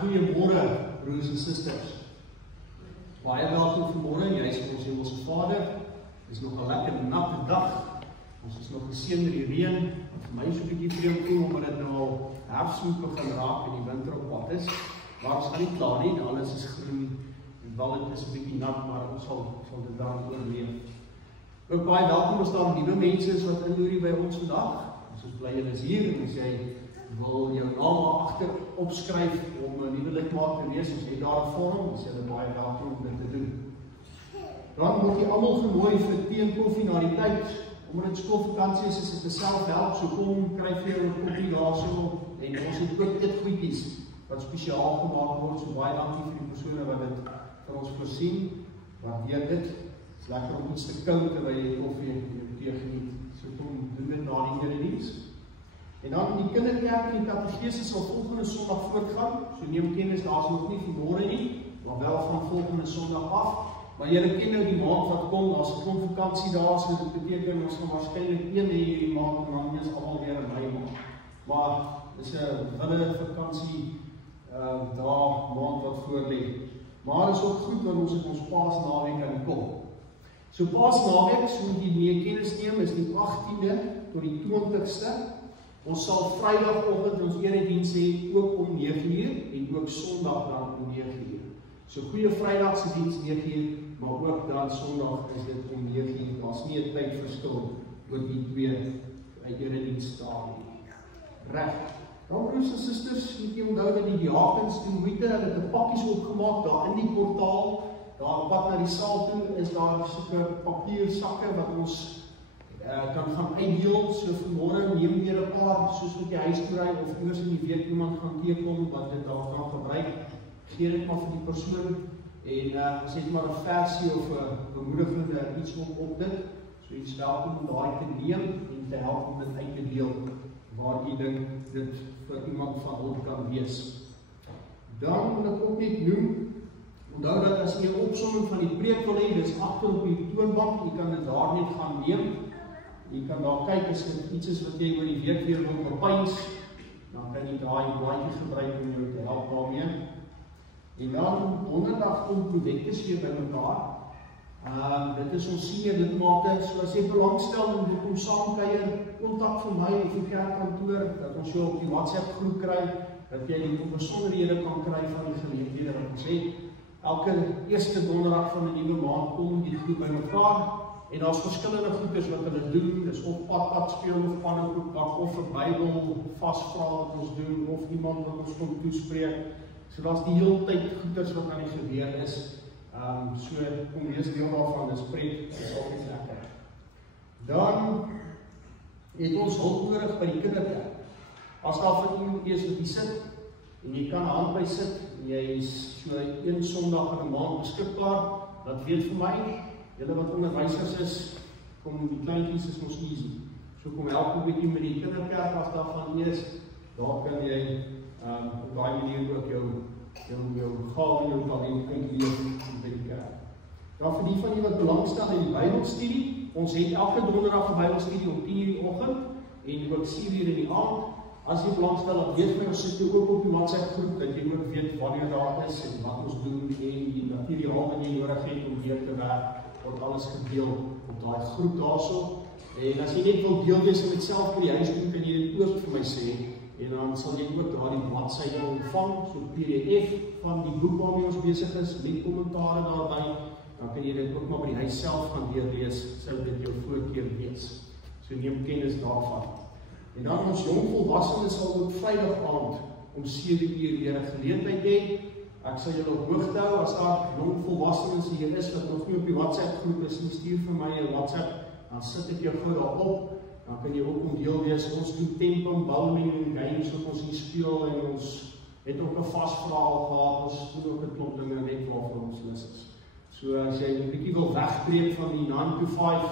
Goeiemôre, broers en susters. Baie welkom vanmôre in die huis van ons Hemelse Vader. Het is nog 'n lekker natte dag. Ons is nog geseën met die reën. Vir my is so 'n bietjie vreemd voel omdat dit nou al herfs moet begin raak en die winter op pad is. Maar ons gaan nie klaar nie, alles is groen en wel dit is 'n bietjie nat, maar ons sal dit dan oorleef. Ook baie welkom as daar nuwe mense is wat inloer by ons vandag. Ons is bly julle is hier en as jy wil jou naam agter opskryf om 'n nuwe lidmaat te wees, as jy daar 'n vorm, is jy baie welkom om dit te doen. Dan word jy almal genooi vir tee en koffie na die tyd. Omdat dit skoolvakansie is dit 'n selfhelp, so kom kry vir jou 'n koffie daarso en ons het ook eetgoedjies wat spesiaal gemaak word, so baie dankie vir die persone wat dit vir ons voorsien. Waardeer dit. Dit is lekker om iets te kou terwyl jy koffie en tee geniet. So kom doen dit na die erediens. En dan die kinderkerk en die katedese sal volgende Sondag voortgaan. So neem kennis, daar is nog nie vanmôre nie, maar wel van volgende Sondag af. Maar julle ken nou die maand wat kom, daar's 'n klomp vakansie daar, so dit beteken ons gaan waarskynlik een hê hierdie maand en dan is almal weer in Mei maand. Maar dis 'n wille vakansie maand wat voorlê. Maar is ook goed want ons het ons Paasnaweek aan die kom. So Paasnaweek, so moet jy mee kennis neem, is die 18de tot die 20ste. Ons sal Vrydagoggend ons erediens hê ook om 9uur en ook Sondag dan om 9uur. So goeie Vrydagse diens 9uur, maar ook dan Sondag is dit om 9uur. Daar's nie 'n tydverskil oor die twee erediensdae nie. Reg. Dan broers en susters, moet jy onthou dat die diakens doen moeite, hulle het 'n pakkies opgemaak daar in die portaal. Daar op pad na die saal toe is daar sulke papiersakke wat ons kan gaan uitdeel. So vanmôre neem jy 'n paar soos met die huis toe ry of eers in die week iemand gaan teekom wat dit daar kan gebruik. Gee dit maar vir die persoon en sê maar 'n versie of 'n bemoedigende iets op dit. So jy is welkom om daai te neem en te help om dit uit te deel waar jy dink dit vir iemand van hulp kan wees. Dan moet ek ook net noem, onthou dat as jy 'n opsomming van die preek wil hê, dis agter op die toonbank, jy kan dit daar net gaan neem. Jy kan daar kyk as dit iets is wat jy oor die week weer wil bepeins, dan kan jy daai blaadjie gebruik om jou te help daarmee. En dan donderdag kom projekte weer by mekaar. Dit is ons senior lidmate, so as jy belangstel om dit kom saamkuier, kontak vir my of die kerkkantoor, dat ons jou op die WhatsApp groep kry, dat jy die besonderhede kan kry van die geleenthede wat ons het. Elke eerste donderdag van 'n nuwe maand kom die groep by mekaar. En daar's verskillende goeders wat hulle doen, dis of pad speel of pannenkoek bak of 'n Bybel vasvra wat ons doen of iemand wat ons kom toespreek. So daar's die hele tyd goeders wat aan die gebeur is. So kom wees deel daarvan, dis pret, dis altyd lekker. Dan het ons hulp nodig by die kinderkerk. As daar vir iemand is wat jy sit en jy kan 'n hand by sit en jy is so 1 Sondag in 'n maand beskikbaar, dat weet vir my. Julle wat onderwysers is, kom die kleintjies is mos easy. So kom help 'n bietjie met die kinderkerk as daarvan is. Daar kan jy op daai manier ook jou gawe en jou talent uitleef by die kerk. Dan vir die van julle wat belangstel in die Bybelstudie, ons het elke donderdag 'n Bybelstudie om 10:00 in die oggend en ook 7:00 in die aand. As jy belangstel, dan weet my ons sit ook op die WhatsApp groep dat jy ook weet wanneer daar is en wat ons doen en die materiaal wat jy nodig het om weer te werk. Word alles gedeel op daai groep daarso. En as jy net wil deel wees en dit self by die huis doen, kan jy dit ook vir my sê. En dan sal jy ook daardie bladsy ontvang, so PDF van die boek waarmee ons besig is, met kommentare daarbey. Dan kan jy dit ook maar by die huis self gaan deurlees, sou dit jou voorkeur wees. So neem kennis daarvan. En dan ons jong volwassenes sal ook Vrydag aand om 7:00 weer 'n geleentheid hê. Ek sal julle op hoogte hou as daar jong volwassenes hier is wat nog nie op die WhatsApp groep is, stuur vir my 'n WhatsApp, dan sit ek jou gou daarop. Dan kan jy ook deel wees. Ons doen temping, bowling en games wat ons hier speel en ons het ook 'n vasvraag gehad. Ons doen ook 'n klomp dinge net waarvoor ons lus is. So as jy 'n bietjie wil wegbreek van die 9 to 5,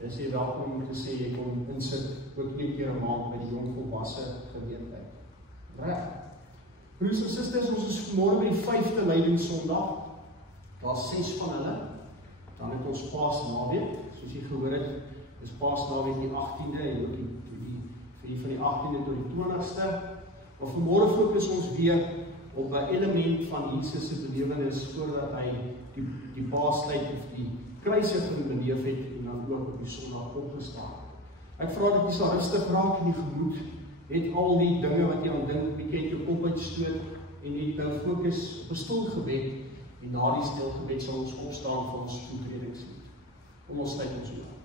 is jy welkom om te sê jy kom insit ook 1 keer 'n maand by die jong volwasse geleentheid. Reg. Broers en susters, ons is vanmôre by die 5de Lydingssondag. Daar's 6 van hulle. Dan het ons Paasnaweek, soos jy gehoor het, is Paasnaweek die 18de en ook die van die 18de tot die 20ste. Maar vanmôre fokus ons weer op 'n element van Jesus se belewenis voordat hy die paasluit of die kruisiging beleef het en dan ook op die Sondag opgestaan. Ek vra dat jy sal rustig raak in die gemoed, het al die dinge wat jy aan dink, bietjie uit jou kop uitstoot en net nou fokus op 'n stil gebed en na die stil gebed sal ons opstaan vir ons toetredingslied. Kom ons sluit ons oë.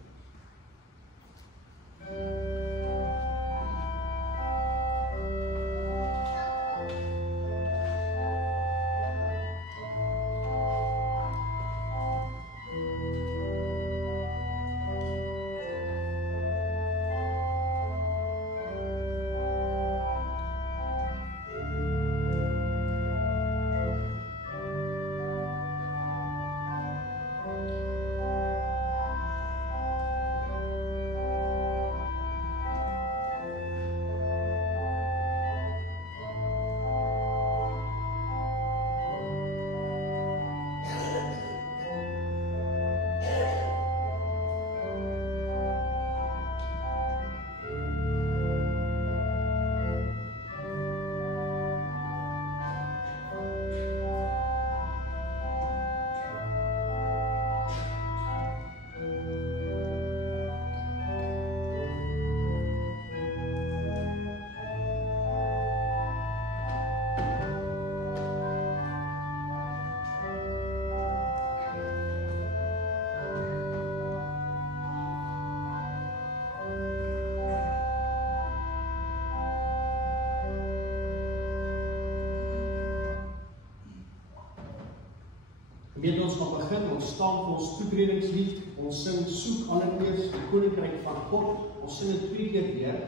Gemeente, ons gaan begin, ons staan vir ons toetredingslied, ons sing soek allereers die koninkryk van God, ons sing dit 2 keer weer,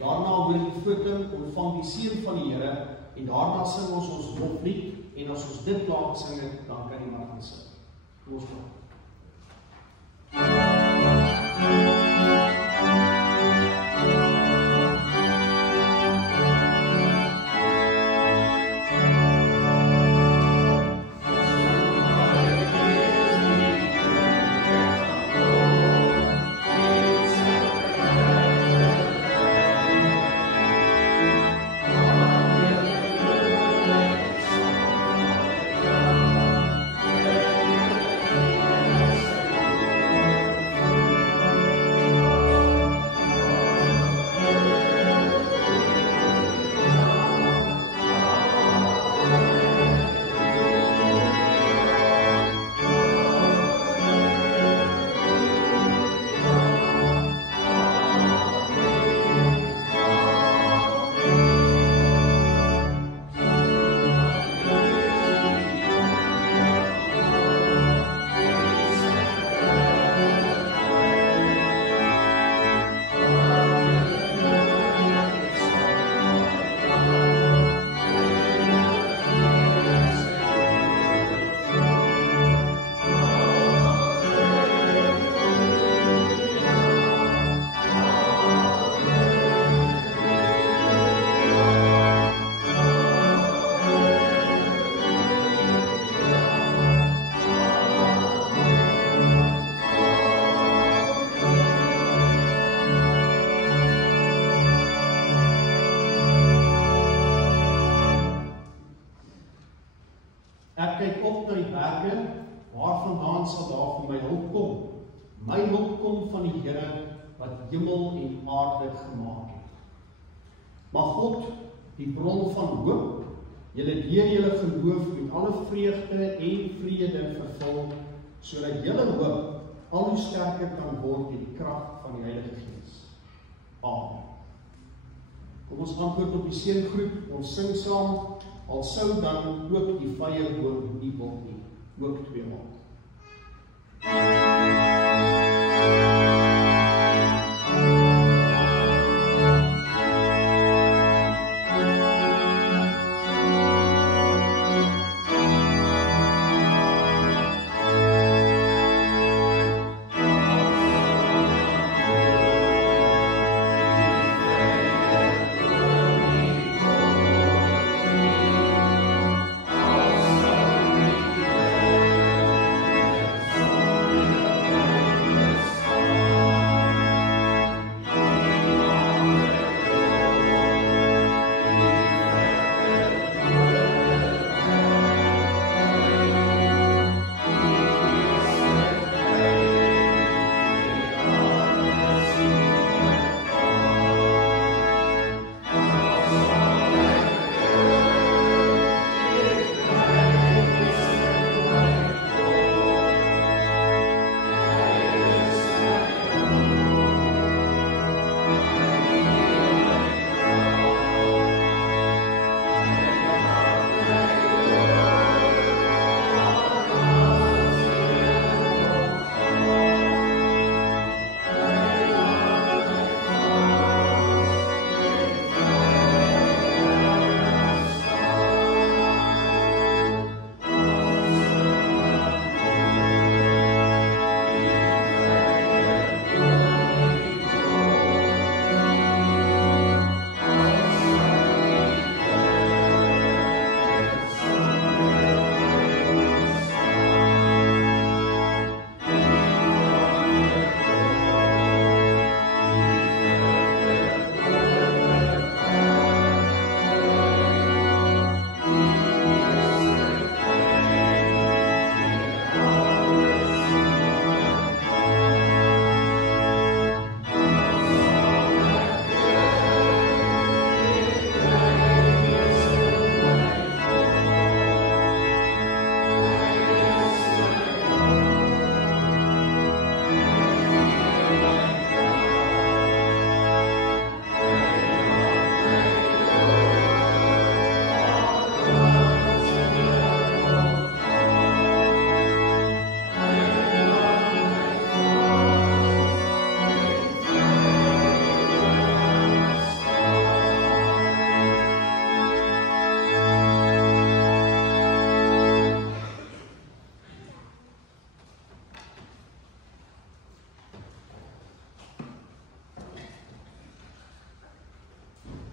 daarna hoor die voorklim, ontvang die seën van die Here, en daarna sing ons loflied, en as ons dit klaar gesing het, dan kan jy maar gaan sing. Kom ons gaan. Ek kyk op na die berge, waarvandaan sal daar vir my hulp kom. My hulp kom van die Here wat hemel en aarde gemaak het. Mag God, die bron van hoop, julle deur julle geloof met alle vreugde en vrede vervul, sodat julle hoop al hoe sterker kan word deur die krag van die Heilige Gees. Amen. Kom ons antwoord op die seëngroet, ons sing saam, al sou dan ook die vyeboom nie wil nie, ook 2 maal.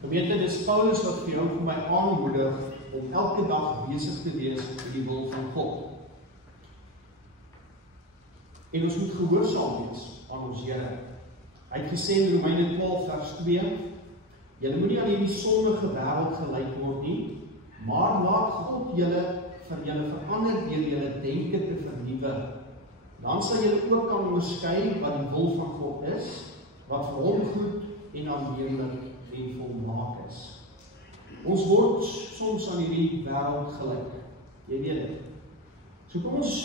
Gemeente, dis Paulus wat vir jou en vir my aanmoedig om elke dag besig te wees met die wil van God. En ons moet gehoorsaam wees aan ons Here. Hy het gesê in Romeine 12 vers 2, julle moenie aan hierdie sondige wêreld gelyk word nie, maar laat God julle verander deur julle denke te vernuwe. Dan sal julle ook kan onderskei wat die wil van God is, wat vir hom goed en aanneemlik en volmaak is. Ons word soms aan hierdie wêreld gelyk. Jy weet dit. So kom ons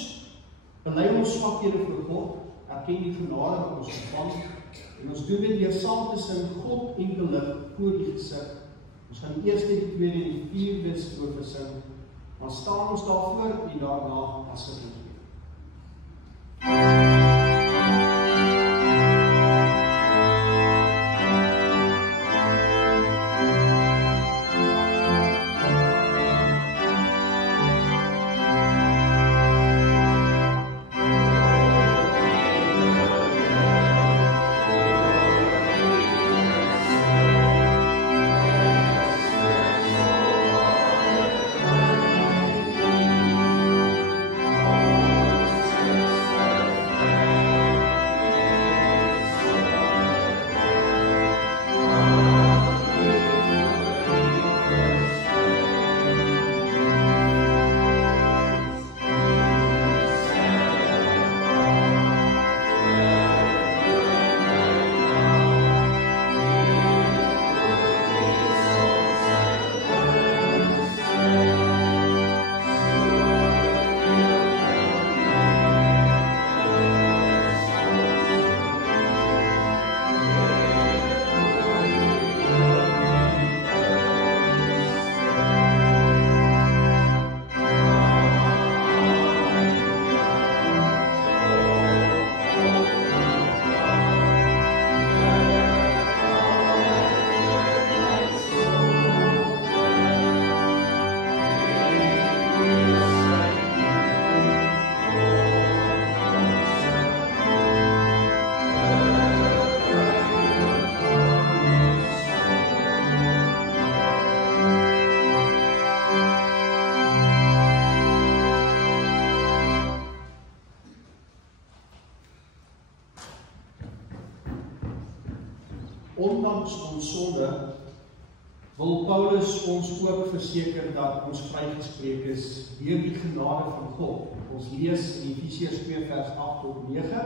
bely ons swakhede voor God, erken die genade wat ons ontvang, en ons doen dit deur saam te sing God enkellik voor die gesig. Ons gaan die eerste, die tweede en die vierde strofe sing, dan staan ons daarvoor en daarna as het is. Ondanks ons sonde, wil Paulus ons ook verseker dat ons vrygespreek is deur die genade van God. Ons lees in Efesiërs 2 vers 8 tot 9.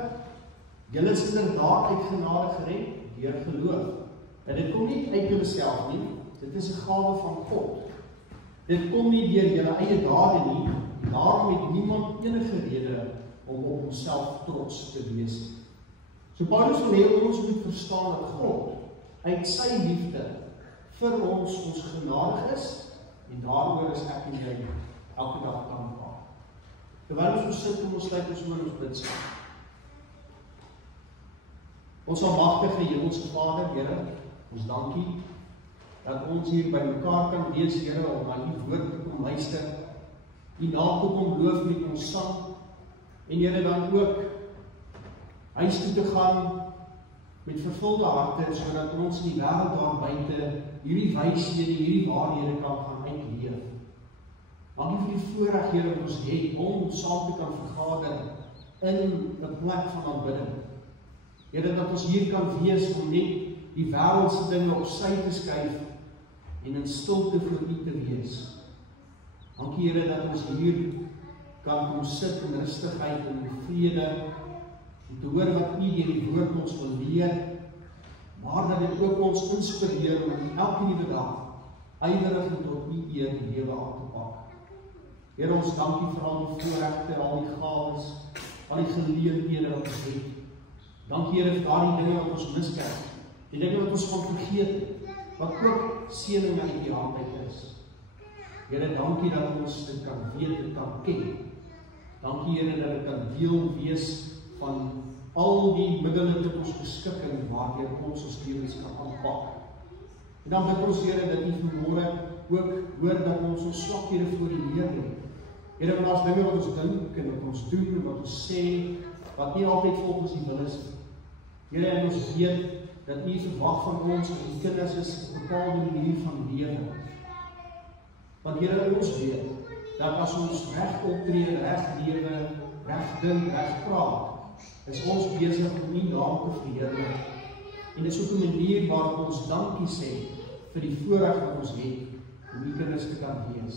Julle is inderdaad uit genade gered deur geloof. En dit kom nie uit julleself nie, dit is 'n gawe van God. Dit kom nie deur julle eie dade nie, daarom het niemand enige rede om op homself trots te wees. So Paulus wil hê ons moet verstaan dat God uit sy liefde vir ons genadig is, en daaroor is ek en jy elke dag dankbaar. Terwyl ons sit, kom ons sluit ons oë en ons bid saam. Ons almagtige Hemelse Vader, Here, ons dankie dat ons hier by mekaar kan wees, Here, om na U woord te kom luister, U naam te kom loof met ons sang, en Here dan ook huis toe te gaan met vervulde harte, sodat ons in die wêreld daar buite hierdie wyshede, hierdie waarhede kan gaan uitleef. Dankie vir die voorreg, Here, wat ons het om saam te kan vergader in 'n plek van aanbidding. Here, dat ons hier kan wees om net die wêreldse dinge op sy te skuif en in stilte voor U te wees. Dankie, Here, dat ons hier kan kom sit in rustigheid en in vrede, om te hoor wat U deur die woord ons wil leer, maar dat dit ook ons inspireer om elke nuwe dag ywerig en tot U eer die lewe aan te pak. Here, ons dankie vir al die voorregte, al die gawes, al die geleenthede wat ons het. Dankie, Here, vir daardie dinge wat ons miskyk, die dinge wat ons van vergeet, wat ook seëning uit U hand uit is. Here, dankie dat ons dit kan weet en kan ken. Dankie, Here, dat dit kan deel wees van al die middele tot ons beskikking waardeur ons lewens kan aanpak. En dan bid ons, Here, dat U vanmôre ook hoor dat ons swakhede voor U neerlê. Here, want daar's dinge wat ons dink en wat ons doen en wat ons sê, wat nie altyd volgens U wil is. Here, en ons weet dat U verwag van ons, dat die kinders is op 'n bepaalde manier van lewe. Want Here, ons weet, dat as ons reg optree, reg lewe, reg dink, reg praat, is ons besig om U naam te verheerlik. En dit is ook 'n manier waarop ons dankie sê vir die voorreg wat ons het om U kinders te kan wees.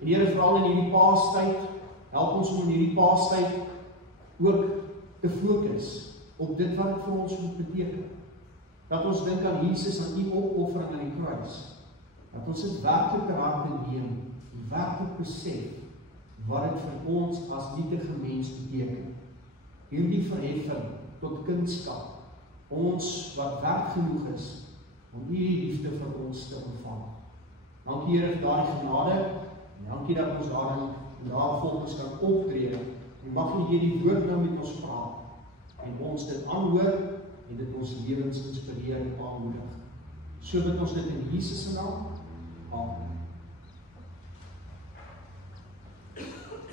En Here, veral in hierdie Paastyd, help ons om in hierdie Paastyd ook te fokus op dit wat dit vir ons moet beteken. Dat ons dink aan Jesus, aan U opoffering aan die kruis. Dat ons dit werklik ter harte neem, werklik besef wat dit vir ons as nietige mens beteken. Hierdie verheffing tot kindskap, ons wat werk genoeg is om U liefde vir ons te ontvang. Dankie Here vir daardie genade, en dankie dat ons daarvolgens kan optree, en mag U hierdie woord nou met ons praat, en ons dit aanhoor, en dit ons lewens inspireer en aanmoedig. So bid ons dit in Jesus se naam. Amen.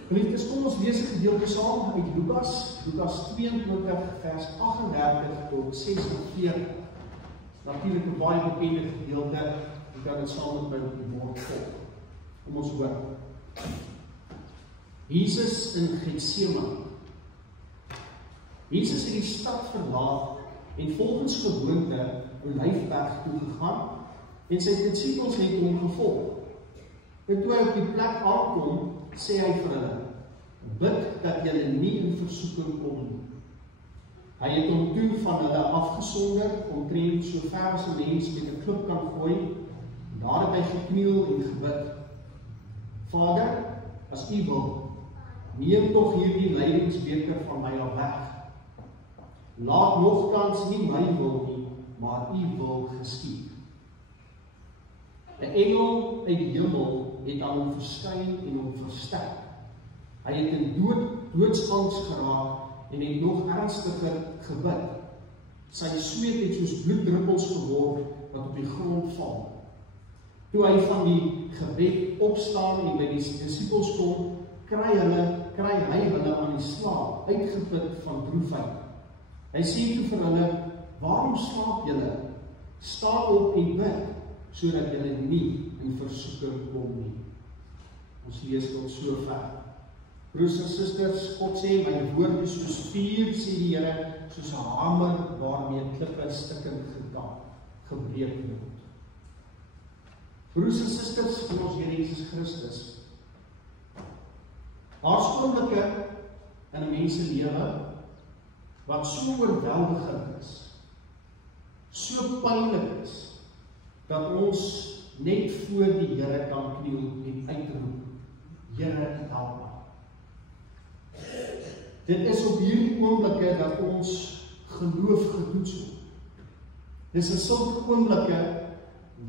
Geliefdes, kom ons lees 'n gedeelte saam uit Lukas 22 vers 38 tot 46. Natuurlik 'n baie bekende gedeelte. Jy kan dit saam met my op die bord volg. Kom ons hoor. Jesus in Getsemane. Jesus het die stad verlaat en volgens gewoonte Olyfberg toe gegaan en sy disippels het hom gevolg. En toe hy op die plek aankom, sê hy vir hulle, bid dat julle nie in versoeking kom nie. Hy het hom toe van hulle afgesonder, omtrent so ver as 'n mens met 'n klip kan gooi, en daar het hy gekniel en gebid. Vader, as U wil, neem tog hierdie lydingsbeker van my af weg. Laat nogtans nie my wil nie, maar U wil geskied. 'n engel uit die hemel het aan hom verskyn en hom versterk. Hy het in doodsangs geraak en het nog ernstiger gebid. Sy sweet het soos bloeddruppels geword wat op die grond val. Toe hy van die gebed opstaan en by die disippels kom, kry hy hulle aan die slaap, uitgeput van droefheid. Hy sê toe vir hulle, waarom slaap julle? Staan op en bid, sodat julle nie in versoeking kom nie. Ons lees tot sover. Broers en susters, God sê, my woord is soos vuur, sê die Here, soos 'n hamer waarmee klippe stukkend gebreek word. Broers en susters van ons Here Jesus Christus, daar's oomblikke in 'n mens se lewe wat so oorweldigend is, so pynlik is, dat ons net voor die Here kan kniel en uitroep, Here, help my. Dit is op hierdie oomblikke dat ons geloof getoets word. Dis in sulke oomblikke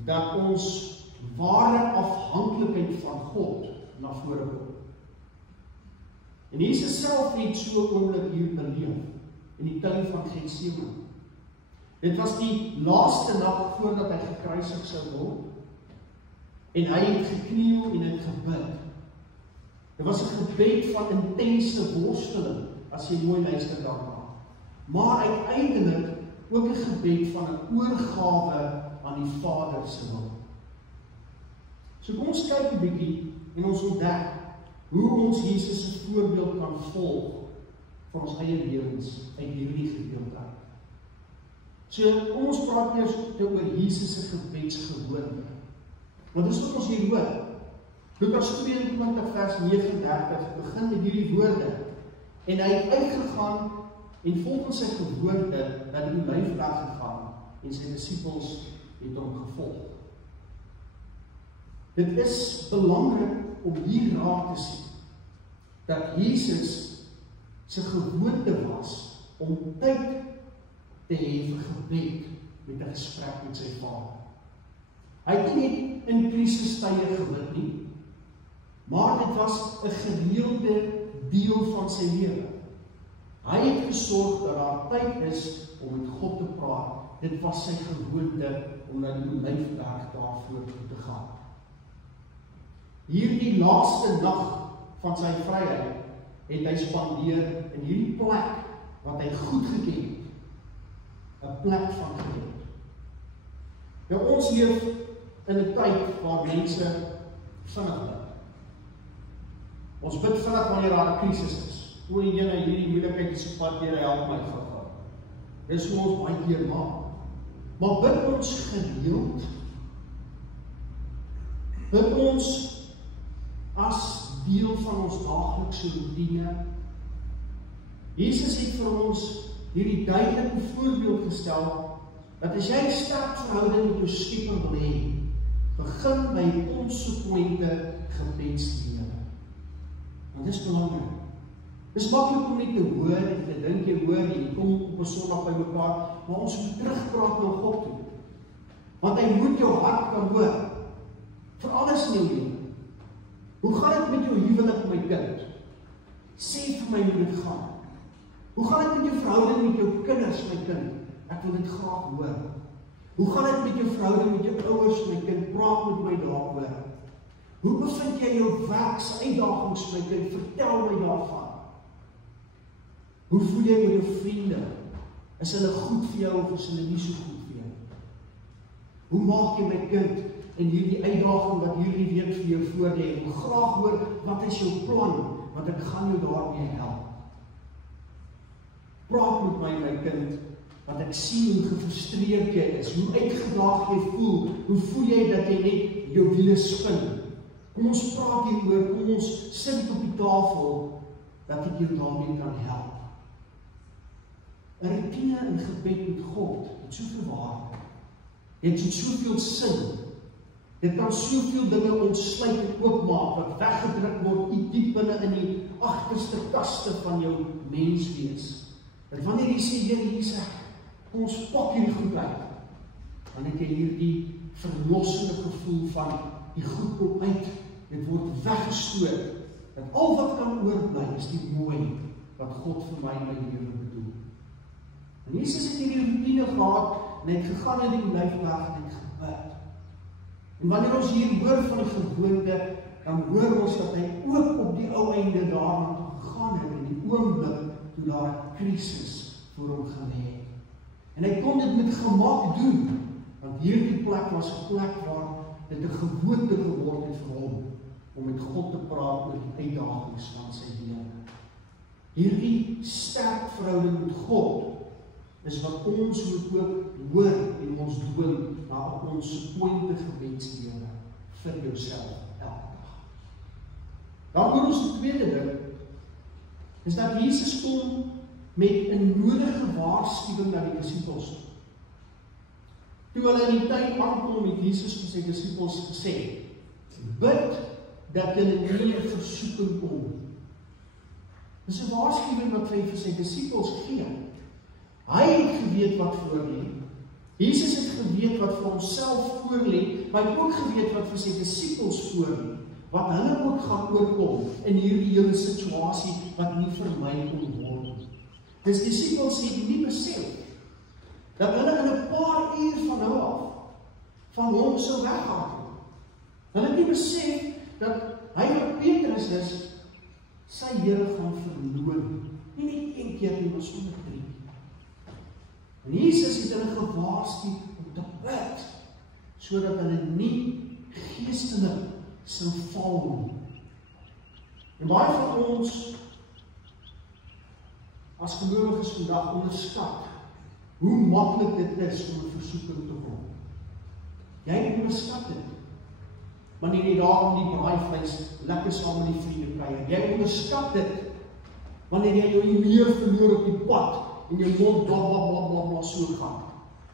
dat ons ware afhanklikheid van God na vore kom. En Jesus self het so 'n oomblik hier beleef in die tuin van Getsemane. Dit was die laaste nag voordat hy gekruisig sou word. En hy het gekniel en het gebid. Dit was 'n gebed van intense worsteling, as jy mooi luister daarna. Maar uiteindelik ook 'n gebed van 'n oorgawe aan die Vader se wil. So kom ons kyk 'n bietjie en ons ontdek hoe ons Jesus se voorbeeld kan volg vir ons eie lewens uit hierdie gedeelte. So kom ons praat eers oor Jesus se gebedsgewoonte. Want dis wat ons hier hoor. Lukas 22 vers 39 begin met hierdie woorde. En hy het uitgegaan en volgens sy gewoonte na die Olyfberg gegaan en sy disippels het hom gevolg. Dit is belangrik om hier raak te sien dat Jesus se gewoonte was om tyd te hê vir gebed met 'n gesprek met sy Vader. Hy het nie in krisistye gebid nie, maar dit was 'n gereelde deel van sy lewe. Hy het gesorg dat daar tyd is om met God te praat. Dit was sy gewoonte om na die Olyfberg daarvoor te gaan. Hierdie laaste nag van sy vryheid het hy spandeer in hierdie plek wat hy goed geken het. 'n plek van gebed. Nou ons leef in 'n tyd waar mense vinnig bid. Ons bid vinnig wanneer daar 'n krisis is. O, Here, hierdie moeilikheid is op pad, Here, help my gou-gou. Dis hoe ons baie keer maak. Maar bid ons gereeld? Bid ons as deel van ons daaglikse routine? Jesus het vir ons hierdie duidelike voorbeeld gestel, dat as jy 'n sterk verhouding met jou Skepper wil hê, begin by konsekwente gebedslewe. Want dit is belangrik. Dit is maklik om net te hoor en te dink jy hoor, jy kom op 'n Sondag by mekaar, maar ons moet terugpraat na God toe. Want hy moet jou hart kan hoor, vir alles in jou lewe. Hoe gaan dit met jou huwelik, my kind? Sê vir my hoe dit gaan. Hoe gaan dit met jou verhouding met jou kinders, my kind? Ek wil dit graag hoor. Hoe gaan dit met jou verhouding met jou ouers, my kind? Praat met my daaroor. Hoe bevind jy jou werks uitdagings, my kind? Vertel my daarvan. Hoe voel jy met jou vriende? Is hulle goed vir jou of is hulle nie so goed vir jou? Hoe maak jy, my kind, in hierdie uitdaging wat hierdie week vir jou voorlê? Ek wil graag hoor, wat is jou plan? Want ek gaan jou daarmee help. Praat met my kind, want ek sien hoe gefrustreerd jy is, hoe uitgedaag jy voel, hoe voel jy dat jy net jou wiele spin. Kom ons praat hieroor, kom ons sit op die tafel, dat ek jou daarmee kan help. 'n Routine in gebed met God, het soveel waarde. Het soveel sin. Dit kan soveel dinge ontsluit en oopmaak, wat weggedruk word diep binne in die agterste kaste van jou menswees. Dat wanneer jy sê, Here, hier sê, kom ons pak hierdie goed uit, dan het jy hierdie verlossende gevoel van, die goed kom uit, dit word weggestoot, dat al wat kan oorbly, is die mooi, wat God vir my in my lewe bedoel. En Jesus het hierdie routine gehad, en hy het gegaan in die olyfberg en het gebid. En wanneer ons hier hoor van die gewoonte, dan hoor ons dat hy ook op die ou einde daarna gegaan het, in die oomblik, toe daar 'n krisis voor hom gelê het. En hy kon dit met gemak doen, want hierdie plek was 'n plek waar dit 'n gewoonte geword het vir hom, om met God te praat oor die uitdagings van sy lewe. Hierdie sterk verhouding met God, is wat ons moet ook hoor en ons dwing na 'n konsekwente gebedslewe vir jouself elke dag. Dan hoor ons die tweede ding, is dat Jesus kom met 'n nodige waarskuwing na die disippels. Toe hulle in die tyd aankom, het Jesus vir sy disippels gesê, bid dat julle nie in versoeking kom. Dis 'n waarskuwing wat hy vir sy disippels gee. Hy het geweet wat voorlê. Jesus het geweet wat vir homself voorlê, maar hy het ook geweet wat vir sy disippels voorlê, wat hulle ook gaan oorkom in hierdie hele situasie wat nie vermy kon word. Dis disippels het nie besef dat hulle in 'n paar uur van nou af van hom sou weggaan. Hulle het nie besef dat hy wat Petrus is, sy Here gaan verloon. Nie net een keer nie, maar sommer 3. En Jesus het hulle gewaarsku om te bid, sodat hulle nie geestelik sou val nie. En baie van ons as gelowiges vandag onderskat hoe maklik dit is om 'n versoeking te kom. Jy onderskat dit. Wanneer jy daar om die braaivleis lekker saam met die vriende kuier. Jy onderskat dit. Wanneer jy jou meer verloor op die pad en jou mond blablabla so gaan.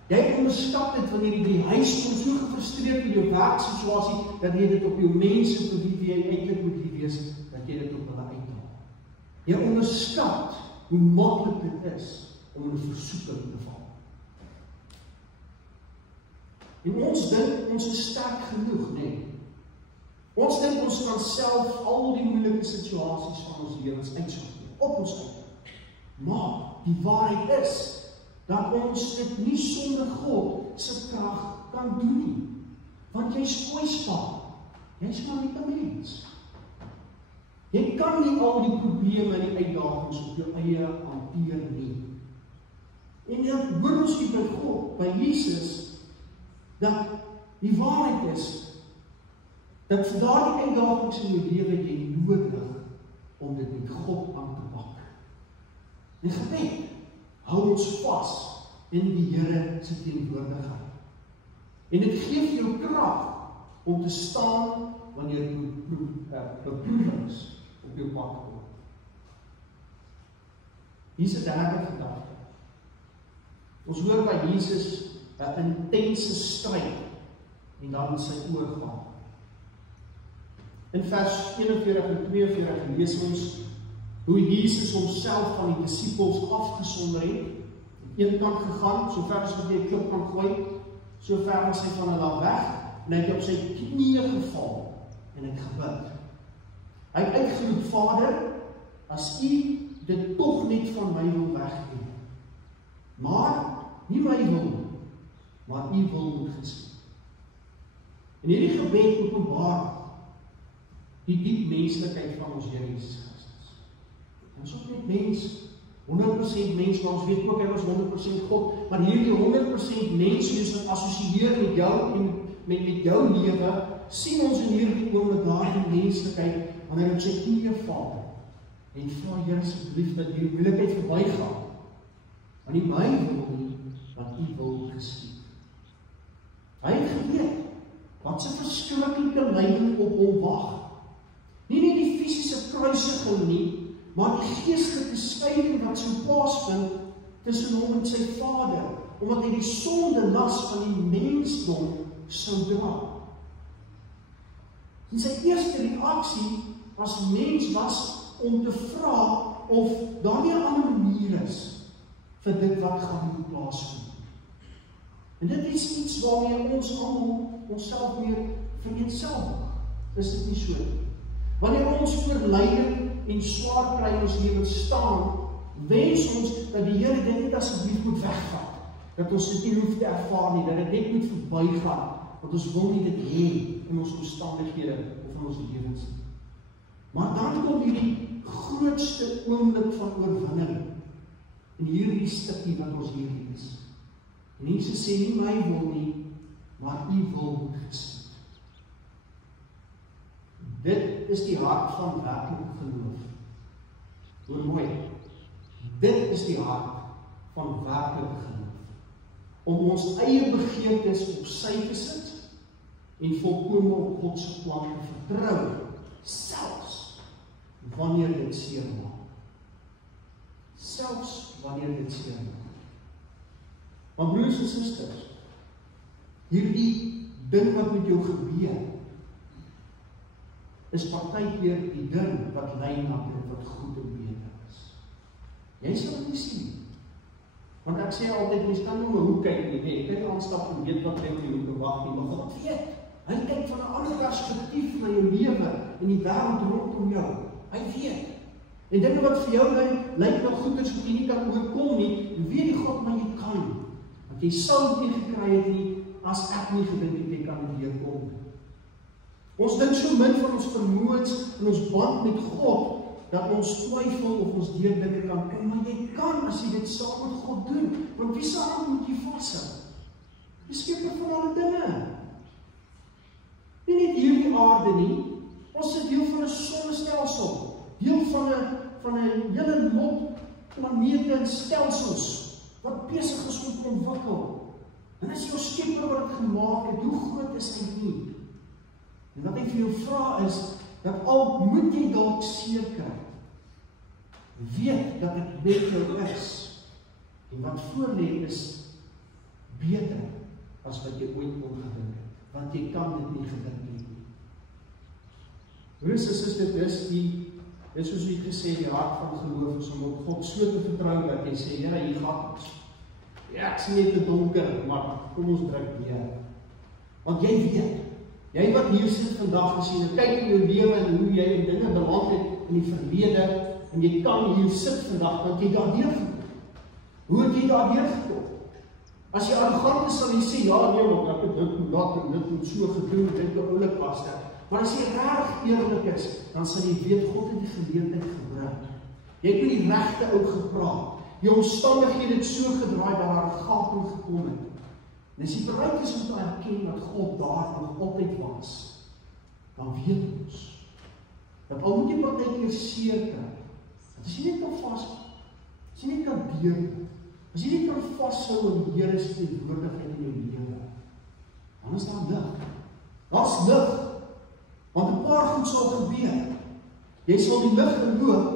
Jy onderskat dit wanneer jy by die huis kom so gefrustreerd met jou werksituasie, dat jy dit op jou mense vir wie jy eintlik moet wees, dat jy dit op hulle uithaal. Jy onderskat hoe maklik dit is om in 'n versoeking te val. En ons dink ons is sterk genoeg, nee. Ons dink ons kan self al die moeilike situasies van ons lewens uitsorteer, op ons eie. Maar die waarheid is dat ons dit nie sonder God se krag kan doen nie. Want jy is kwesbaar. Jy is maar net 'n mens. Jy kan nie al die probleme en die uitdagings op jou eie hanteer nie. En dan hoor ons hier by God, by Jesus, dat die waarheid is, dat vir daardie uitdagings in jou lewe jy nodig om dit met God aan te pak. En gebed, hou ons vas in die Here se teenwoordigheid. En dit gee vir jou krag om te staan wanneer beproewings op jou pad kom. Hier is 'n derde gedagte. Ons hoor by Jesus 'n intense stryd en dan sy oorgang. In vers 41 en 42 lees ons hoe Jesus homself van die disippels afgesonder het, aan een kant gegaan, sover as wat hy 'n klip kan gooi, sover as hy van hulle weg, en hy het op sy knieë geval en het gebid. Hy het uitgeroep, Vader, as U dit tog net van my wil wegneem, maar nie my wil, maar U wil moet geskied. En hierdie gebed openbaar die diep menslikheid van ons Here Jesus Christus. Ons is ook net mens, 100% mens, maar ons weet ook hy was 100% God, maar hierdie 100% mens, soos wat assosieer met jou en met jou lewe, sien ons in hierdie oomblik daardie menslikheid, wanneer hy op sy knieë val, en vra Here asseblief dat die moeilikheid verbygaan, want nie my wil nie, wat U wil geskied. Hy het geweet, wat se verskriklike lyding op hom wag. Nie net die fisiese kruisiging nie, maar die geestelike skeiding wat sou plaasvind tussen hom en sy Vader, omdat hy die sonde las van die mensdom sou dra. En sy eerste reaksie as mens was om te vra of daar nie 'n ander manier is vir dit wat gaan plaasvind. En dit is iets waarmee ons almal onsself weer vereenselwig. Is dit nie so? Wanneer ons voor lyding en swaar kry in ons lewe staan, wens ons dat die Here dit net asseblief moet wegvat. Dat ons dit nie hoef te ervaar nie, dat dit net moet verbygaan, want ons wil nie dit hê in ons omstandighede of in ons lewens nie. Maar dan kom hierdie grootste oomblik van oorwinning in hierdie stukkie wat ons hier lees. En Jesus sê nie my wil nie, maar U wil moet geskied. Dit is die hart van werklike geloof. Hoor mooi. Dit is die hart van werklike geloof. Om ons eie begeertes op sy te sit en volkome op God se plan te vertrou, selfs wanneer dit seermaak. Selfs wanneer dit seermaak. Maar broers en susters, hierdie ding wat met jou gebeur, is partykeer die ding wat lei na dit wat goed en beter is. Jy sal dit nie sien. Want ek sê altyd, mens kan nie maar hoe kyk nie, jy kan nie aanstap en weet wat kyk jy hoe te wag nie, maar God weet, hy kyk van 'n ander perspektief na jou lewe en die wêreld rondom jou. Hy weet. En dinge wat vir jou lyk na goeders wat jy nie kan oorkom nie, weet die God, maar jy kan. Want jy sal dit nie gekry het nie, as ek nie gedink het jy kan dit deurkom. Ons dink so min van ons vermoëns en ons band met God, dat ons twyfel of ons deur dinge kan kom, maar jy kan as jy dit saam met God doen, want wie se hand moet jy vashou? Die skepper van alle dinge. Nie net hierdie aarde nie, ons is deel van 'n sonnestelsel, deel van 'n hele lot planete en stelsels, wat besig is om te ontwikkel. En as jou skepper wat dit gemaak het, hoe groot is hy nie? En wat ek vir jou vra is, dat al moet jy dalk seer kry, weet dat dit met jou is, en wat voor lê is beter as wat jy ooit kon gedink het, want jy kan dit nie gedink het nie. Broers en susters, dis soos ek gesê, die hart van geloof is om op God so te vertrou dat jy sê, Here, hier gaan ons. Ja, ek sien net te donker, maar kom ons druk deur. Want jy weet, jy wat hier sit vandag gesien, en kyk in jou lewe en hoe jy in dinge beland het in die verlede, en jy kan hier sit vandag, want jy daardeur gekom. Hoe het jy daardeur gekom? As jy arrogant is, sal jy sê, ja nee, want ek het dit en dat en dit en so gedoen, dit en oulik was dit. Maar as jy reg eerlik is, dan sal jy weet, God het die geleentheid gebruik. Jy het met die regte ou gepraat. die omstandighede het so gedraai dat daar 'n gaping gekom het. En as jy bereid is om te erken dat God daar nog altyd was, dan weet ons, dat al moet jy partykeer seer kry, dat as jy net kan vas, as jy net kan deur, as jy net kan vashou in die Here se teenwoordigheid in jou lewe, dan is daar lig. Daar's lig, want 'n paar goed sal gebeur. Jy sal die lig geloop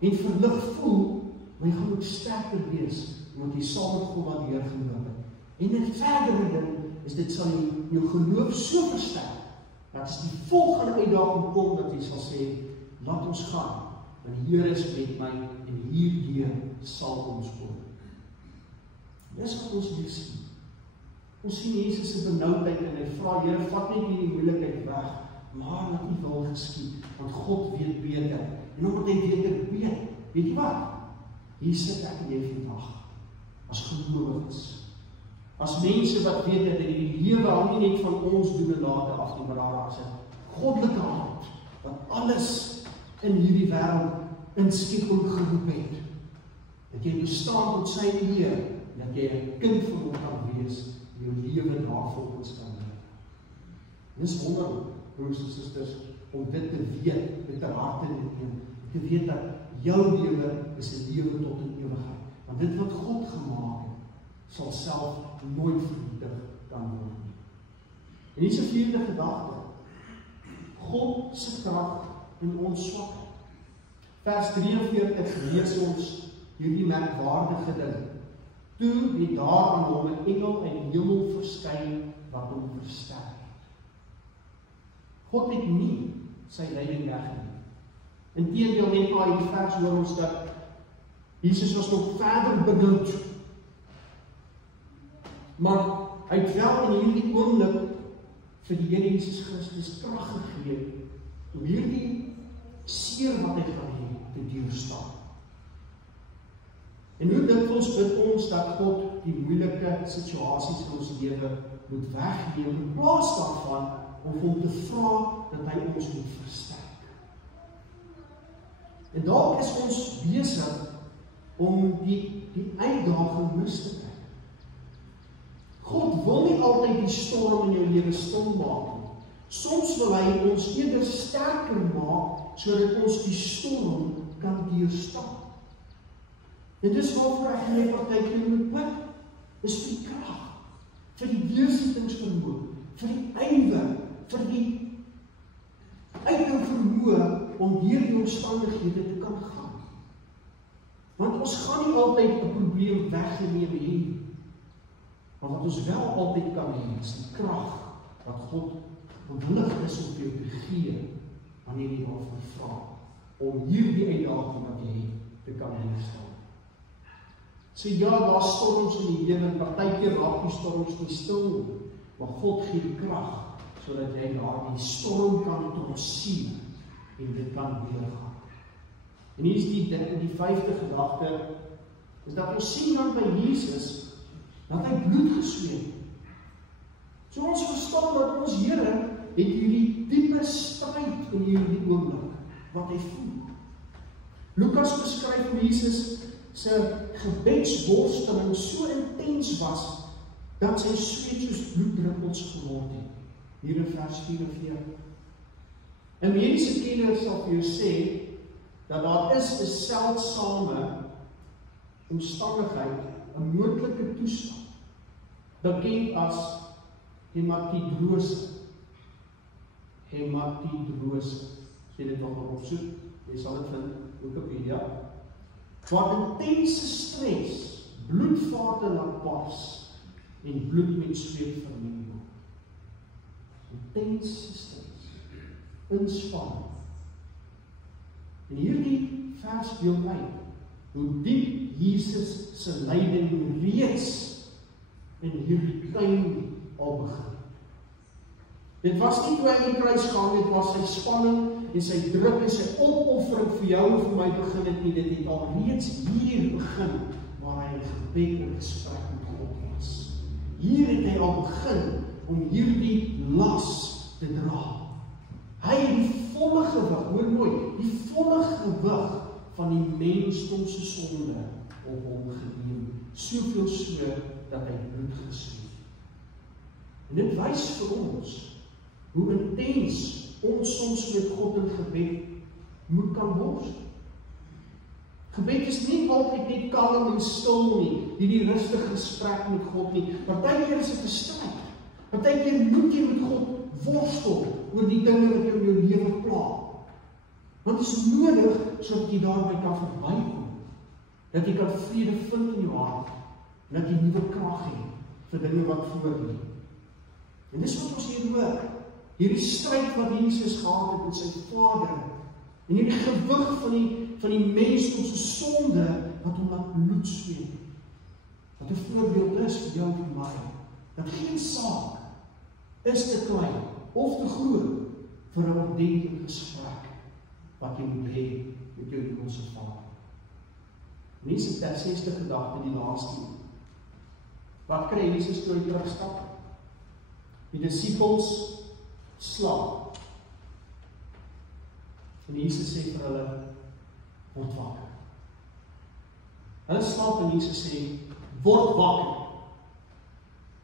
en verlig voel, maar jy gaan ook sterker wees, omdat jy saam met God waardeer geloop het. En 'n verdere ding is dit sal jou geloof so versterk, dat as die volgende uitdaging kom, dat jy sal sê, laat ons gaan, want die Here is met my, en hierdeur sal ons kom. Dis wat ons hier sien. Ons sien Jesus se benoudheid, en hy vra, Here, vat net hierdie moeilikheid weg, maar laat U wil geskied, want God weet beter. En omdat hy weet, weet jy wat? Hier sit ek en jy vandag, as gelowiges, as mense wat weet dat die lewe hang nie net van ons doen en late af nie, maar daar is 'n goddelike hand, wat alles in hierdie wêreld in skepping geroep het. Dat jy bestaan tot sy eer, dat jy 'n kind van hom kan wees, en jou lewe daarvolgens kan leef. Dis wonderlik, broers en susters, om dit te weet, dit te harte te neem, te weet dat jou lewe is 'n lewe tot in ewigheid. Want dit wat God gemaak het, sal self nooit vernietig kan word nie. En hier is 'n vierde gedagte. God se krag in ons swakheid. Vers 43 lees ons hierdie merkwaardige ding. Toe het daar aan hom 'n engel uit die hemel verskyn wat hom versterk het. God het nie sy leiding weggeneem. Inteendeel, net na hierdie vers hoor ons dat Jesus was nog verder benoud. Maar hy het wel in hierdie oomblik vir die Here Jesus Christus krag gegee om hierdie seer wat hy gaan hê te deurstaan. En hoe dikwels bid ons dat God die moeilike situasies in ons lewe moet wegneem, in plaas daarvan om hom te vra dat hy ons moet versterk. En dalk is ons besig om die uitdaging mis te kry. God wil nie altyd die storm in jou lewe stil maak nie. Soms wil hy ons eerder sterker maak, sodat ons die storm kan deurstaan. Dit is waarvoor ek nie partykeer moet bid, is vir die krag, vir die deursettingsvermoë, vir die ywer, vir die uithou vermoë om deur die omstandighede te kan gaan. Want ons gaan nie altyd 'n probleem weggeneem hê, maar wat ons wel altyd kan hê, is die krag wat God gewillig is om jou te gee, wanneer jy daarvoor vra, om hierdie uitdaging wat jy het, te kan herstel. So ja, daar storms in die lewe, en partykeer raak die storms nie stil, maar God gee die krag, sodat jy daardie storm kan trotseer, en dit kan weergaan. En hier is die vyfde gedagte, is dat ons sien dan by Jesus, dat hy bloed gesweet het. So ons verstaan dat ons Here het hierdie diepe stryd in hierdie oomblik, wat hy voel. Lukas beskryf hoe Jesus sy gebedsworsteling so intens was, dat sy sweet soos bloeddruppels geword het. Hier in vers 44. 'n mediese kenner sal vir jou sê, dat daar is 'n seldsame omstandigheid, 'n moontlike toestand, bekend as hematidrose. Hematidrose. As jy dit nog opsoek, jy sal dit vind op Wikipedia. Waar intense stres, bloedvate laat bars en bloed met sweet vermeng word. Intense stres, inspanning. En hierdie vers beeld uit hoe diep Jesus se lyding reeds in hierdie tuin al begin. Dit was nie toe hy in die kruis gehang het, was sy spanning en sy druk en sy opoffering vir jou en vir my begin het nie. Dit het al reeds hier begin, waar hy in gebed en gesprek met God was. Hier het hy al begin om hierdie las te dra. Hy het die volle gewig, hoor mooi, die volle gewig van die mensdom se sonde op hom geneem, soveel so, dat hy bloed gesweet. En dit wys vir ons, hoe intens ons soms met God in gebed moet kan worstel. Gebed is nie altyd net kalm en stil nie, die rustige gesprek met God nie. Partykeer is dit 'n stryd. Partykeer moet jy met God worstel oor die dinge wat jou in jou lewe pla. Want dit is nodig sodat jy daarby kan verbykom. Dat jy kan vrede vind in jou hart, en dat jy nuwe krag het vir dinge wat voor lê. En dis wat ons hier hoor. Hierdie stryd wat Jesus gehad het met sy Vader, en hierdie gewig van die mens se sonde wat hom laat bloed sweet. Wat 'n voorbeeld is vir jou en vir my, dat geen saak is te klein of te groot vir 'n ordentlike gesprek wat jy moet hê met jou hemelse Vader. Mense ter 6de gedagte die laaste. Wat kry Jesus toe hy terugstap? Die disippels slaap. En Jesus sê vir hulle, word wakker. Hulle slaap en Jesus sê, word wakker.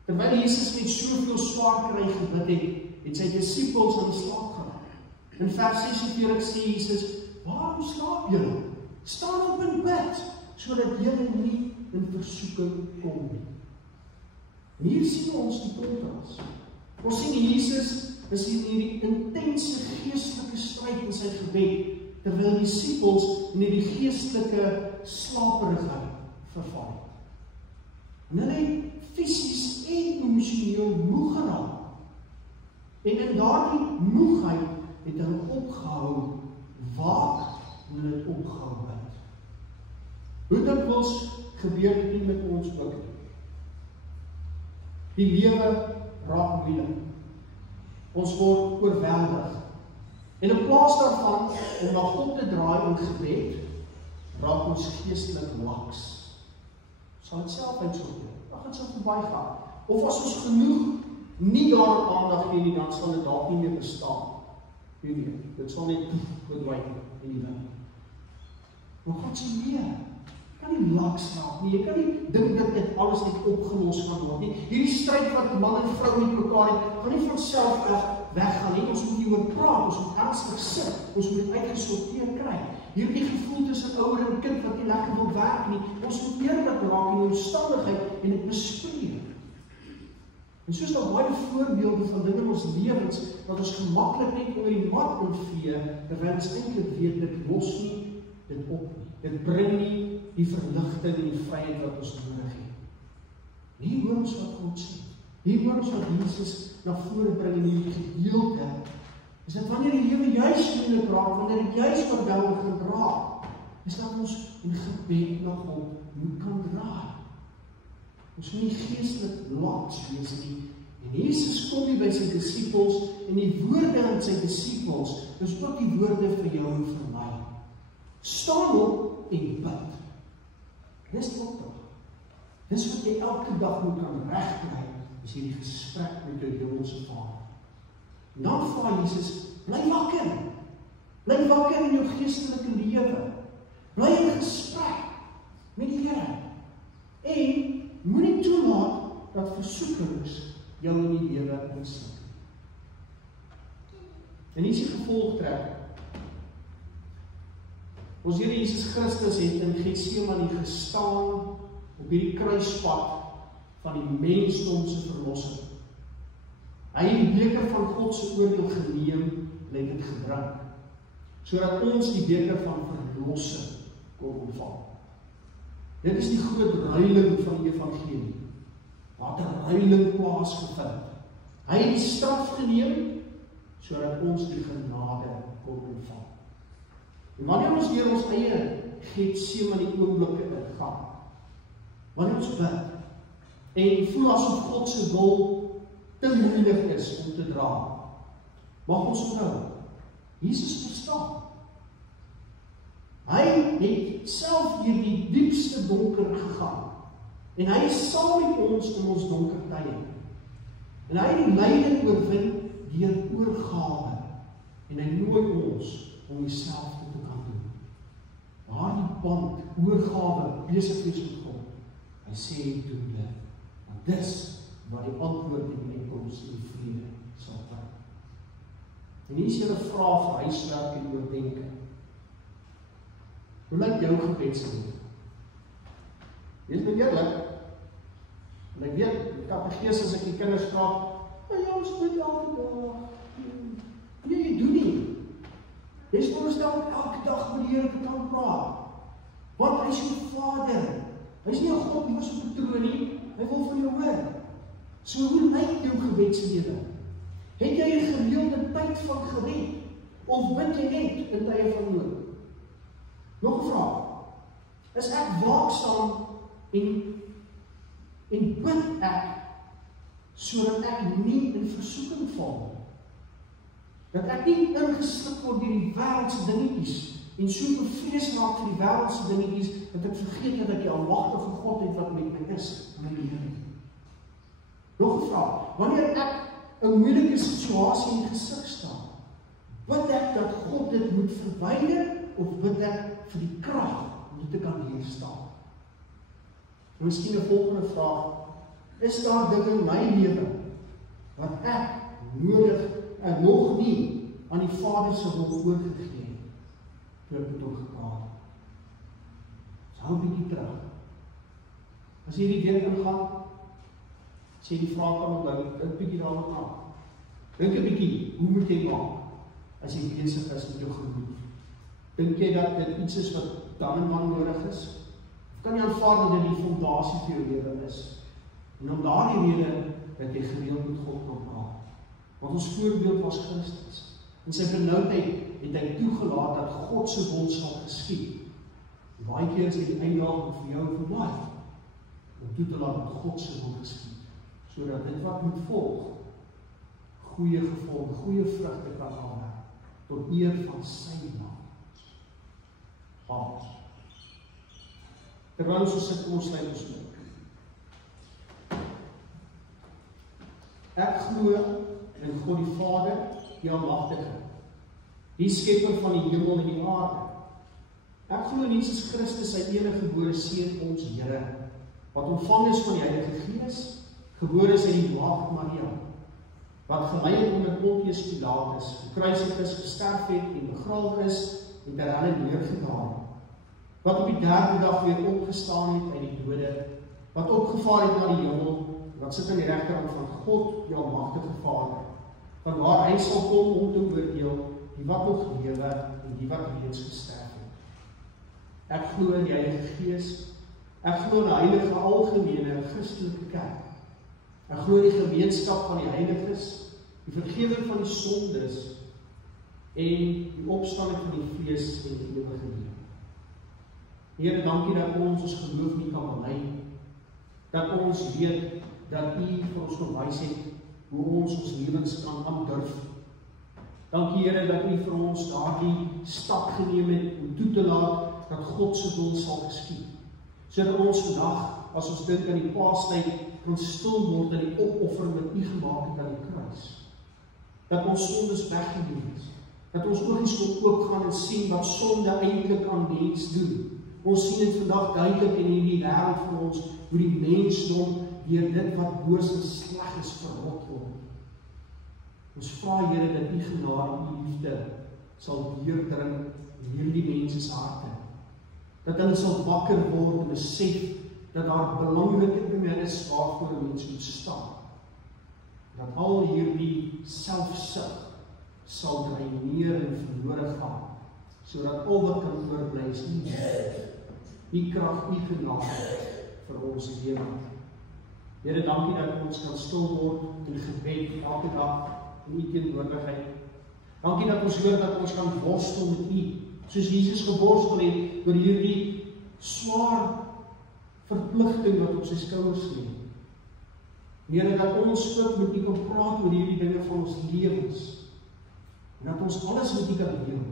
Terwyl Jesus met soveel swaar kry gebid het sy disippels aan die slaap geraak. In vers 46 sê Jesus, waarom slaap julle? Staan op en bid, sodat julle nie in versoeking kom nie. En hier sien ons die kontras. Ons sien Jesus is in hierdie intense geestelike stryd in sy gebed, terwyl die disippels in hierdie geestelike slaperigheid verval. En hulle het fisies en emosioneel moeg geraak. En in daardie moegheid het hulle opgehou waak en hulle het opgehou bid. Hoe dikwels gebeur dit nie met ons ook nie. Die lewe raak moeilik. Ons word oorweldig. En in plaas daarvan om na God te draai in gebed, raak ons geestelik laks. Sal dit self uitsorteer. Dan gaan dit verbygaan. Of as ons genoeg nie daaraan aandag gee nie, dan sal dit dalk nie meer bestaan. Wie weet, dit sal net verdwyn in die wêreld. Maar God sê nee, jy kan nie laks raak nie, jy kan nie dink dat dit alles net opgelos gaan word nie. Hierdie stryd wat man en vrou met mekaar het, gaan nie van self weggaan nie. Ons moet hieroor praat, ons moet ernstig sit, ons moet dit uitgesorteer kry. Hierdie gevoel tussen ouer en kind wat nie lekker wil werk nie, ons moet eerlik raak in die omstandigheid en dit bespreek. En soos daar baie voorbeelde van dinge in ons lewens, wat ons gemaklik net oor die mat ontvee, terwyl ons eintlik weet, dit los nie dit op nie. Dit bring nie die verligting en die vryheid wat ons nodig het. Hier hoor ons wat God sê. Hier hoor ons wat Jesus na vore bring in hierdie gedeelte. Is dat wanneer die lewe juis moeilik raak, wanneer dit juis oorweldigend raak, is dat ons in gebed na God moet kan draai. Ons moet nie geestelik laks wees nie. En Jesus kom hier by sy disippels, en die woorde aan sy disippels, is ook die woorde vir jou en vir my. Staan op en bid. Dis opdrag. Dis wat jy elke dag moet kan regkry, is hierdie gesprek met jou hemelse Vader. En dan vra Jesus, bly wakker. Bly wakker in jou geestelike lewe. Bly in gesprek met die Here. En moenie toelaat dat versoekings jou in die lewe insluk. En hier is die gevolgtrekking. Ons Here Jesus Christus het in Getsemane gestaan op hierdie kruispad van die mensdom se verlossing. Hy het die beker van God se oordeel geneem en het dit gedrink, sodat ons die beker van verlossing kon ontvang. Dit is die groot ruiling van die evangelie. Wat 'n ruiling plaasgevind. Hy het die straf geneem, sodat ons die genade kon ontvang. En wanneer ons deur ons eie Getsemane oomblikke ingaan, wanneer ons bid, en voel asof God se wil te moeilik is om te dra, mag ons onthou, Jesus verstaan. Hy het self deur die diepste donker gegaan, en hy is saam met ons in ons donker tye. En hy het die lyding oorwin deur oorgawe, en hy nooi ons om dieselfde te kan doen. Daardie band, oorgawe, besig wees met God. Hy sê, doen dit. Want dis wat die antwoord en die uitkoms en die vrede sal bring. En hier is julle vraag vir huiswerk en oordenke. Hoe lyk jou gebedslewe? Wees my eerlik. En ek weet, die kategees as ek die kinders vraag, ja, ons bid elke dag. Nee, jy doen nie. Jy is veronderstel elke dag met die Here te kan praat. Want hy is jou Vader. Hy is nie 'n God nie, op 'n troon nie. Hy wil van jou hoor. So hoe lyk jou gebedslewe? Het jy 'n gereelde tyd van gebed? Of bid jy net in tye van nood? Nog 'n vraag. Is ek waaksaam en bid ek sodat ek nie in versoeking val? Dat ek nie ingesluk word deur die wêreldse dingetjies en so bevrees raak vir die wêreldse dingetjies dat ek vergeet dat ek die almagtige God het wat met my is, my Here. Nog 'n vraag. Wanneer ek 'n moeilike situasie in die gesig staan, bid ek dat God dit moet verwyder of bid ek vir die krag om dit te kan weerstaan? Miskien 'n volgende vraag. Is daar dinge in my lewe wat ek nodig en nog nie aan die Vader se wil oorgegee het, toe ek met hom gepraat het? Hou 'n bietjie terug. As jy hierdie week ingaan, as jy die vraag kan onthou, dink 'n bietjie daaroor na. Dink 'n bietjie, hoe moet jy maak as jy besig is met jou gemoed? Dink jy dat dit iets is wat dan en dan nodig is? Of kan jy aanvaar dat dit die fondasie vir jou lewe is? En om daardie rede dat jy gereeld met God kan praat. Want ons voorbeeld was Christus. In sy benoudheid het hy toegelaat dat God se wil sal geskied. Baie keer is dit die uitdaging vir jou en vir my om toe te laat dat God se wil geskied, sodat dit wat moet volg goeie gevolge, goeie vrugte kan aanbring tot eer van sy naam. Amen. Terwyl ons sit, ons sluit ons oop. Ek glo in God die Vader, die Almagtige, die skepper van die hemel en die aarde. Ek glo in Jesus Christus, sy enige gebore Seun, ons Here, wat ontvang is van die Heilige Gees, gebore is uit die Maagd Maria, wat gelei het onder Pontius Pilatus, gekruisig is, gesterf het en begrawe is en ter helle neergedaal het, wat op die derde dag weer opgestaan het uit die dode, wat opgevaar het na die hemel, wat sit aan die regterhand van God, die Almagtige Vader, van waar hy sal kom om te oordeel die wat nog lewe en die wat reeds gesterf het. Ek glo in die Heilige Gees, ek glo in 'n heilige algemene Christelike kerk. Ek glo in die gemeenskap van die heiliges, die vergifnis van die sondes en die opstanding van die vlees en die ewige lewe. Here, dankie dat ons geloof nie kan bely, dat ons weet dat U vir ons gewys het hoe ons lewens kan aandurf. Dankie Here dat U vir ons daardie stap geneem het om toe te laat dat God se wil sal geskied. Sodat ons vandag, as ons dink aan die Paastyd, kan stil word aan die opoffer wat U gemaak het aan die kruis. Dat ons sondes weggeneem is. Dat ons oogies kon oopgaan en sien wat sonde eintlik aan mens doen. Ons sien dit vandag duidelik in hierdie wêreld van ons, hoe die mensdom deur dit wat boos en sleg is verrot word. Ons vra Here dat U genade en U liefde sal deurdring in hierdie mense se harte. Dat hulle sal wakker word en besef dat daar belangrike dinge is waarvoor 'n mens moet staan. Dat al hierdie selfsug sal dreineer en verlore gaan, sodat al wat kan oorbly is U krag, U genade vir ons lewe. Here, dankie dat ons kan stil word in gebed elke dag in U teenwoordigheid. Dankie dat ons hoor dat ons kan worstel met U, soos Jesus geworstel het oor hierdie swaar verpligting wat op sy skouers lê. Here, dat ons ook met U kan praat oor hierdie dinge van ons lewens, en dat ons alles met U kan deel.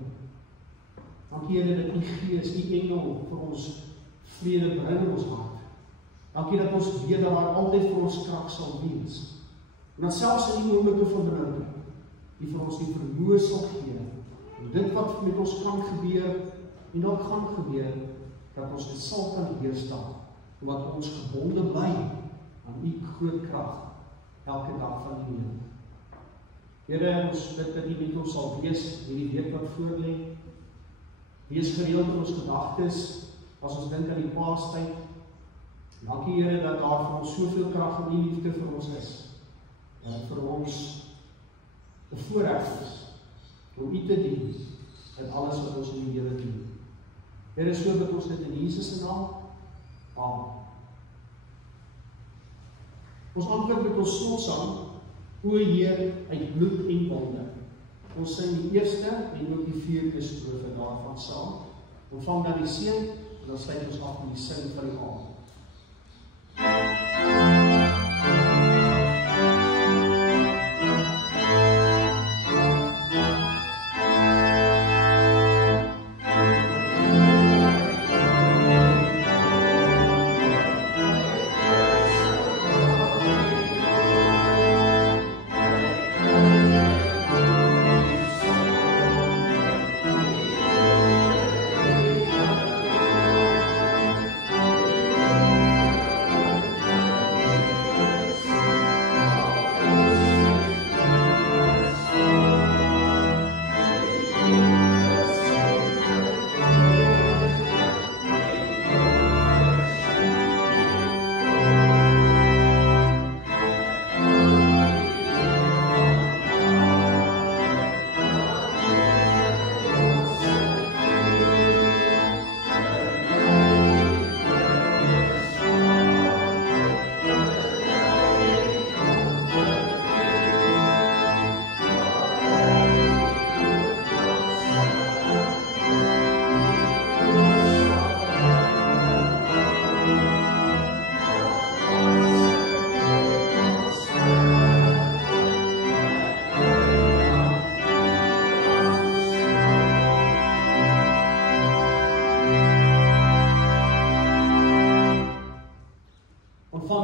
Dankie Here dat U Gees, U engel vir ons vrede bring in ons hart. Dankie dat ons weet dat daar altyd vir ons krag sal wees. En dat selfs in die oomblikke van druk, U vir ons die vermoë sal gee, en dit wat met ons kan gebeur, en dalk gaan gebeur, dat ons dit sal kan weerstaan, omdat ons gebonde bly aan U groot krag, elke dag van die lewe. Here, ons bid dat U met ons sal wees, hierdie week wat voorlê. Wees gereeld in ons gedagtes, as ons dink aan die Paastyd. Dankie Here, dat daar vir ons soveel krag en U liefde vir ons is, en vir ons 'n voorreg is, om U te dien, in alles wat ons in die lewe doen. Here, so bid ons dit in Jesus se naam. Amen. Ons antwoord met ons slotsang, O Heer, uit bloed en wonde. Ons sing die eerste en ook die vierde strofe daarvan saam. Ontvang dan die seën, en dan sluit ons af met die sing van die aand.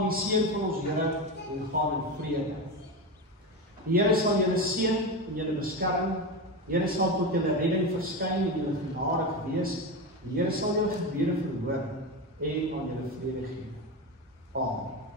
Die seën van ons Here en gaan in vrede. Die Here sal julle seën en julle beskerm. Die Here sal tot julle redding verskyn en julle genadig wees. Die Here sal julle gebede verhoor en aan julle vrede gee. Amen.